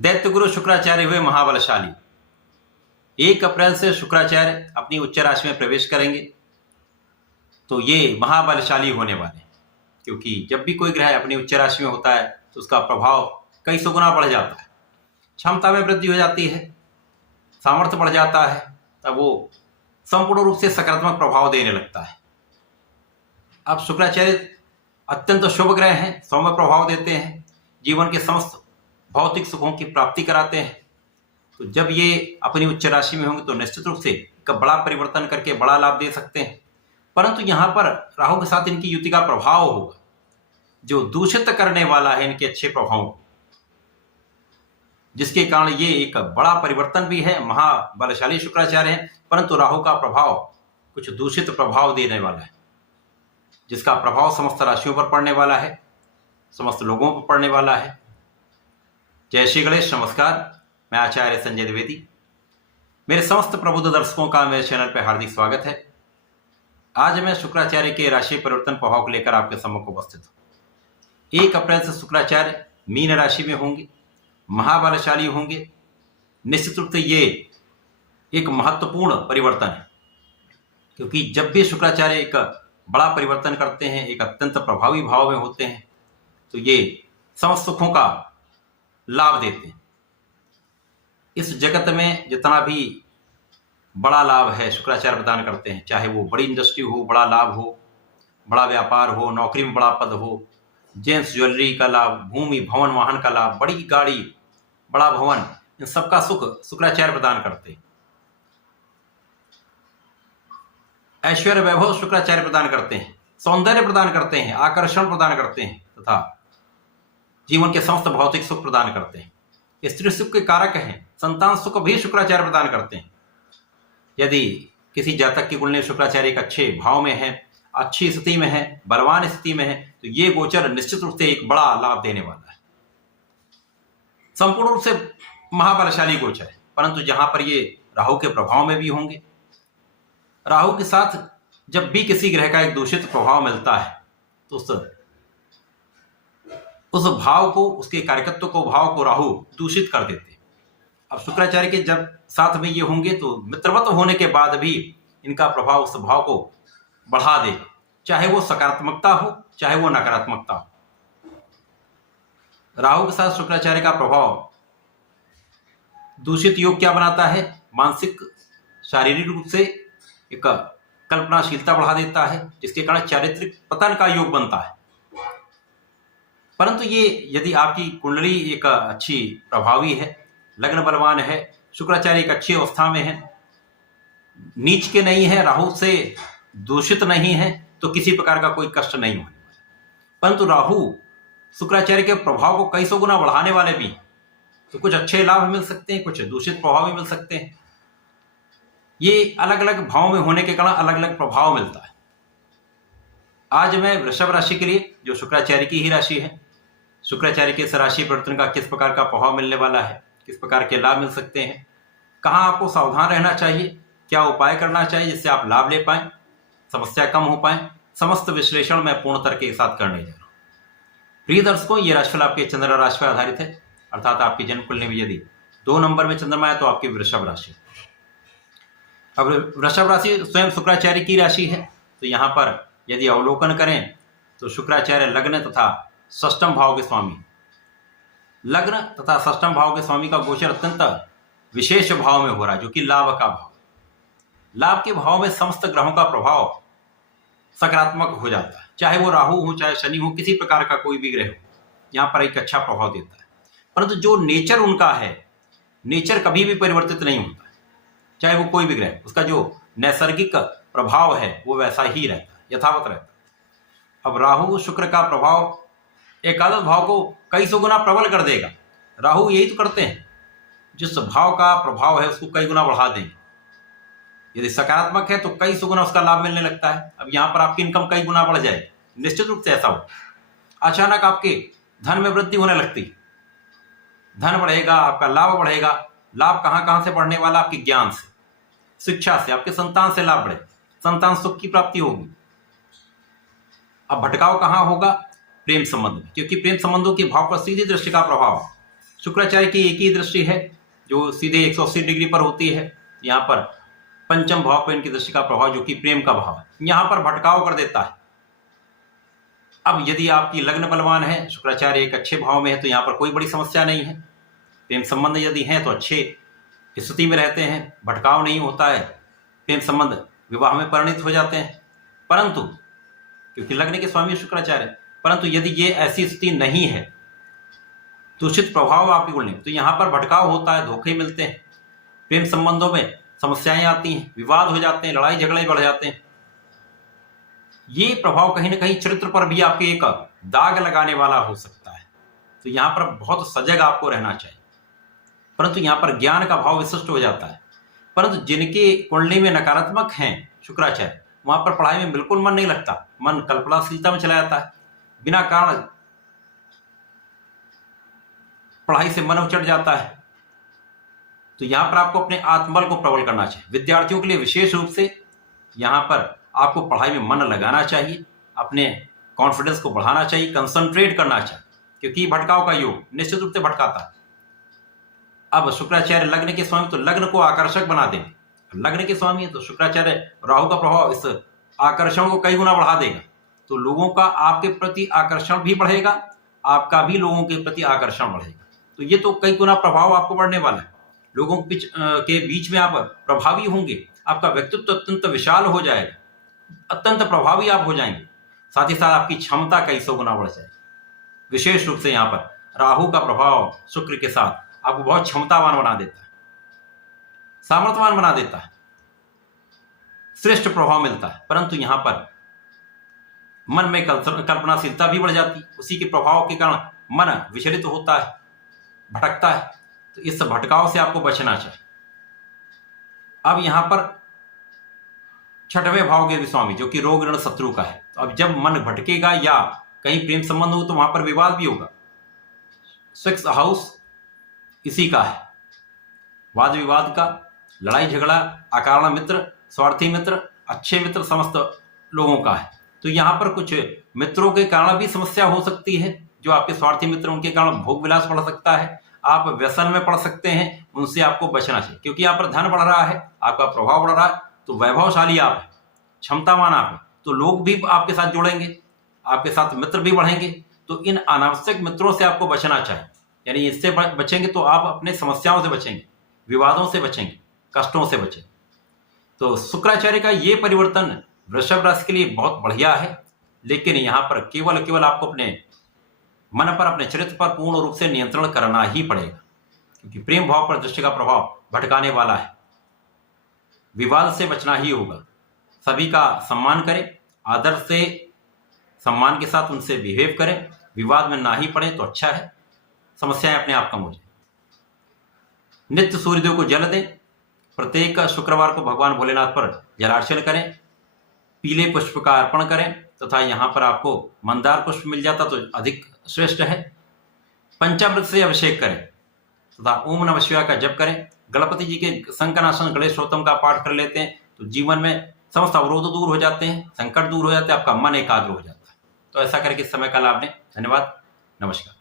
दैत्य गुरु शुक्राचार्य हुए महाबलशाली। 1 अप्रैल से शुक्राचार्य अपनी उच्च राशि में प्रवेश करेंगे तो ये महाबलशाली होने वाले हैं, क्योंकि जब भी कोई ग्रह अपनी उच्च राशि में होता है तो उसका प्रभाव कई सौ गुना बढ़ जाता है, क्षमता में वृद्धि हो जाती है, सामर्थ्य बढ़ जाता है, तब वो संपूर्ण रूप से सकारात्मक प्रभाव देने लगता है। अब शुक्राचार्य अत्यंत शुभ ग्रह हैं, सौम्य प्रभाव देते हैं, जीवन के समस्त भौतिक सुखों की प्राप्ति कराते हैं। तो जब ये अपनी उच्च राशि में होंगे तो निश्चित रूप से एक बड़ा परिवर्तन करके बड़ा लाभ दे सकते हैं। परंतु यहाँ पर राहु के साथ इनकी युति का प्रभाव होगा जो दूषित करने वाला है इनके अच्छे प्रभावों को, जिसके कारण ये एक बड़ा परिवर्तन भी है। महाबलशाली शुक्राचार्य हैं, परंतु राहु का प्रभाव कुछ दूषित प्रभाव देने वाला है, जिसका प्रभाव समस्त राशियों पर पड़ने वाला है, समस्त लोगों पर पड़ने वाला है। जय श्री गणेश। नमस्कार, मैं आचार्य संजय द्विवेदी। मेरे समस्त प्रबुद्ध दर्शकों का मेरे चैनल पर हार्दिक स्वागत है। आज मैं शुक्राचार्य के राशि परिवर्तन प्रभाव को लेकर आपके सम्मुख उपस्थित हूँ। 1 अप्रैल से शुक्राचार्य मीन राशि में होंगे, महाबलशाली होंगे। निश्चित रूप से ये एक महत्वपूर्ण परिवर्तन है, क्योंकि जब भी शुक्राचार्य एक बड़ा परिवर्तन करते हैं, एक अत्यंत प्रभावी भाव में होते हैं, तो ये समस्त सुखों का लाभ देते हैं। इस जगत में जितना भी बड़ा लाभ है शुक्राचार्य प्रदान करते हैं, चाहे वो बड़ी इंडस्ट्री हो, बड़ा लाभ हो, बड़ा व्यापार हो, नौकरी में बड़ा पद हो, जेंट्स ज्वेलरी का लाभ, भूमि भवन वाहन का लाभ, बड़ी गाड़ी, बड़ा भवन, इन सबका सुख शुक्राचार्य प्रदान करते हैं। ऐश्वर्य वैभव शुक्राचार्य प्रदान करते हैं, सौंदर्य प्रदान करते हैं, आकर्षण प्रदान करते हैं तथा जीवन के समस्त भौतिक सुख प्रदान करते हैं। स्त्री सुख के कारक हैं, संतान सुख भी शुक्राचार्य प्रदान करते हैं। यदि किसी जातक की कुंडली शुक्राचार्य एक अच्छे भाव में है, अच्छी स्थिति में है, बलवान स्थिति में है, तो ये गोचर निश्चित रूप से एक बड़ा लाभ देने वाला है। संपूर्ण रूप से महाबलशाली गोचर है। परंतु जहां पर ये राहु के प्रभाव में भी होंगे, राहु के साथ जब भी किसी ग्रह का एक दूषित प्रभाव मिलता है तो उस भाव को, उसके कार्यकत्व को, भाव को राहु दूषित कर देते हैं। अब शुक्राचार्य के जब साथ में ये होंगे तो मित्रवत होने के बाद भी इनका प्रभाव उस भाव को बढ़ा देगा, चाहे वो सकारात्मकता हो, चाहे वो नकारात्मकता हो। राहु के साथ शुक्राचार्य का प्रभाव दूषित योग क्या बनाता है? मानसिक शारीरिक रूप से एक कल्पनाशीलता बढ़ा देता है, जिसके कारण चारित्रिक पतन का योग बनता है। परंतु ये यदि आपकी कुंडली एक अच्छी प्रभावी है, लग्न बलवान है, शुक्राचार्य एक अच्छी अवस्था में है, नीच के नहीं है, राहु से दूषित नहीं है, तो किसी प्रकार का कोई कष्ट नहीं होने वाला। परंतु राहु शुक्राचार्य के प्रभाव को कई सौ गुना बढ़ाने वाले भी, तो कुछ अच्छे लाभ मिल सकते हैं, कुछ दूषित प्रभाव भी मिल सकते हैं। ये अलग अलग भाव में होने के कारण अलग अलग प्रभाव मिलता है। आज मैं वृषभ राशि के लिए, जो शुक्राचार्य की ही राशि है, शुक्राचार्य के इस राशि परिवर्तन का किस प्रकार का प्रभाव मिलने वाला है, किस प्रकार के लाभ मिल सकते हैं, कहाँ आपको सावधान रहना चाहिए, क्या उपाय करना चाहिए जिससे आप लाभ ले पाएं, समस्या कम हो पाए, समस्त विश्लेषण मैं पूर्ण तरह के साथ करने जा रहा हूँ। प्रिय दर्शकों, ये राशिफल आपके चंद्र राशि पर आधारित है, अर्थात आपकी जन्म कुंडली में यदि 2 नंबर में चंद्रमा है तो आपकी वृषभ राशि। अब वृषभ राशि स्वयं शुक्राचार्य की राशि है, तो यहाँ पर यदि अवलोकन करें तो शुक्राचार्य लग्न तथा षष्ठम भाव के स्वामी, लग्न तथा षष्ठम भाव के स्वामी का गोचर अत्यंत विशेष भाव में हो रहा है, जो कि लाभ का भाव। लाभ के भाव में समस्त ग्रहों का प्रभाव सकारात्मक हो जाता है, चाहे वो राहु हो, चाहे शनि हो, किसी प्रकार का कोई भी ग्रह हो, यहाँ पर एक अच्छा प्रभाव देता है। परंतु जो नेचर उनका है, नेचर कभी भी परिवर्तित नहीं होता है, चाहे वो कोई भी ग्रह, उसका जो नैसर्गिक प्रभाव है वो वैसा ही रहता है, यथावत रहता है। अब राहु शुक्र का प्रभाव एकादश भाव को कई सौ गुना प्रबल कर देगा। राहु यही तो करते हैं, जिस भाव का प्रभाव है उसको कई गुना बढ़ा देंगे। यदि सकारात्मक है तो कई सौ गुना उसका लाभ मिलने लगता है। अब यहाँ पर आपकी इनकम कई गुना बढ़ जाएगी, निश्चित रूप से ऐसा हो। अचानक आपके धन में वृद्धि होने लगती, धन बढ़ेगा, आपका लाभ बढ़ेगा। लाभ कहाँ कहाँ से बढ़ने वाला? आपके ज्ञान से, शिक्षा से, आपके संतान से लाभ बढ़े, संतान सुख की प्राप्ति होगी। अब भटकाव कहाँ होगा? प्रेम संबंध में, क्योंकि प्रेम संबंधों के भाव पर सीधी दृष्टि का प्रभाव शुक्राचार्य की एक ही दृष्टि है जो सीधे 180 डिग्री पर होती है। यहाँ पर पंचम भाव पर इनकी दृष्टि का प्रभाव जो कि प्रेम का भाव है, यहाँ पर भटकाव कर देता है। अब यदि आपकी लग्न बलवान है, शुक्राचार्य एक अच्छे भाव में है, तो यहाँ पर कोई बड़ी समस्या नहीं है। प्रेम संबंध यदि हैं तो अच्छे स्थिति में रहते हैं, भटकाव नहीं होता है, प्रेम संबंध विवाह में परिणित हो जाते हैं। परंतु क्योंकि लग्न के स्वामी शुक्राचार्य, परंतु यदि ये ऐसी स्थिति नहीं है, दूषित प्रभाव आपकी कुंडली में, तो यहाँ पर भटकाव होता है, धोखे मिलते हैं, प्रेम संबंधों में समस्याएं आती हैं, विवाद हो जाते हैं, लड़ाई झगड़े बढ़ जाते हैं। ये प्रभाव कहीं ना कहीं चरित्र पर भी आपके एक दाग लगाने वाला हो सकता है। तो यहाँ पर बहुत सजग आपको रहना चाहिए। परंतु यहाँ पर ज्ञान का भाव विशिष्ट हो जाता है। परंतु जिनके कुंडली में नकारात्मक हैं शुक्राचार्य, वहां पर पढ़ाई में बिल्कुल मन नहीं लगता, मन कल्पनाशीलता में चला जाता है, बिना कारण पढ़ाई से मन उचट जाता है। तो यहां पर आपको अपने आत्मबल को प्रबल करना चाहिए। विद्यार्थियों के लिए विशेष रूप से यहां पर आपको पढ़ाई में मन लगाना चाहिए, अपने कॉन्फिडेंस को बढ़ाना चाहिए, कंसंट्रेट करना चाहिए, क्योंकि भटकाव का योग निश्चित रूप से भटकाता है। अब शुक्राचार्य लग्न के स्वामी, तो लग्न को आकर्षक बना देंगे। लग्न के स्वामी है तो शुक्राचार्य राहु का प्रभाव इस आकर्षण को कई गुना बढ़ा देगा। तो लोगों का आपके प्रति आकर्षण भी बढ़ेगा, आपका भी लोगों के प्रति आकर्षण बढ़ेगा। तो ये तो कई गुना प्रभाव आपको बढ़ने वाला है। लोगों के बीच में आप प्रभावी होंगे, आपका व्यक्तित्व अत्यंत विशाल हो जाएगा, अत्यंत प्रभावी आप हो जाएंगे। साथ ही साथ आपकी क्षमता कई सौ गुना बढ़ जाएगी। विशेष रूप से यहाँ पर राहु का प्रभाव शुक्र के साथ आपको बहुत क्षमतावान बना देता है, सामर्थ्यवान बना देता है, श्रेष्ठ प्रभाव मिलता है। परंतु यहां पर मन में कल्पनाशीलता भी बढ़ जाती है, उसी के प्रभाव के कारण मन विचलित होता है, भटकता है। तो इस भटकाव से आपको बचना चाहिए। अब यहां पर छठवें भाव के स्वामी जो कि रोग ऋण शत्रु का है। तो अब जब मन भटकेगा या कहीं प्रेम संबंध हो तो वहां पर विवाद भी होगा। 6th हाउस इसी का है, वाद विवाद का, लड़ाई झगड़ा, अकारण मित्र, स्वार्थी मित्र, अच्छे मित्र, समस्त लोगों का है। तो यहाँ पर कुछ मित्रों के कारण भी समस्या हो सकती है। जो आपके स्वार्थी मित्र, उनके कारण भोग विलास बढ़ सकता है, आप व्यसन में पड़ सकते हैं, उनसे आपको बचना चाहिए। क्योंकि यहाँ पर धन बढ़ रहा है, आपका प्रभाव बढ़ रहा है, तो वैभवशाली आप है, क्षमतावान आप है, तो लोग भी आपके साथ जुड़ेंगे, आपके साथ मित्र भी बढ़ेंगे। तो इन अनावश्यक मित्रों से आपको बचना चाहिए। यानी इससे बचेंगे तो आप अपने समस्याओं से बचेंगे, विवादों से बचेंगे, कष्टों से बचेंगे। तो शुक्राचार्य का ये परिवर्तन वृषभ राशि के लिए बहुत बढ़िया है। लेकिन यहाँ पर केवल आपको अपने मन पर, अपने चरित्र पर पूर्ण रूप से नियंत्रण करना ही पड़ेगा, क्योंकि प्रेम भाव पर दृष्टि का प्रभाव भटकाने वाला है। विवाद से बचना ही होगा। सभी का सम्मान करें, आदर से, सम्मान के साथ उनसे बिहेव करें, विवाद में ना ही पड़े तो अच्छा है, समस्याएं अपने आप कम हो जाए। नित्य सूर्यदेव को जल दें, प्रत्येक शुक्रवार को भगवान भोलेनाथ पर जलार्चन करें, पीले पुष्प का अर्पण करें, तथा यहाँ पर आपको मंदार पुष्प मिल जाता तो अधिक श्रेष्ठ है। पंचामृत से अभिषेक करें तथा ओम नमः शिवाय का जप करें। गणपति जी के संकनाशन गणेश स्तोत्रम का पाठ कर लेते हैं तो जीवन में समस्त अवरोध दूर हो जाते हैं, संकट दूर हो जाते हैं, आपका मन एकाग्र हो जाता है। तो ऐसा करके समय का लाभ लें। धन्यवाद, नमस्कार।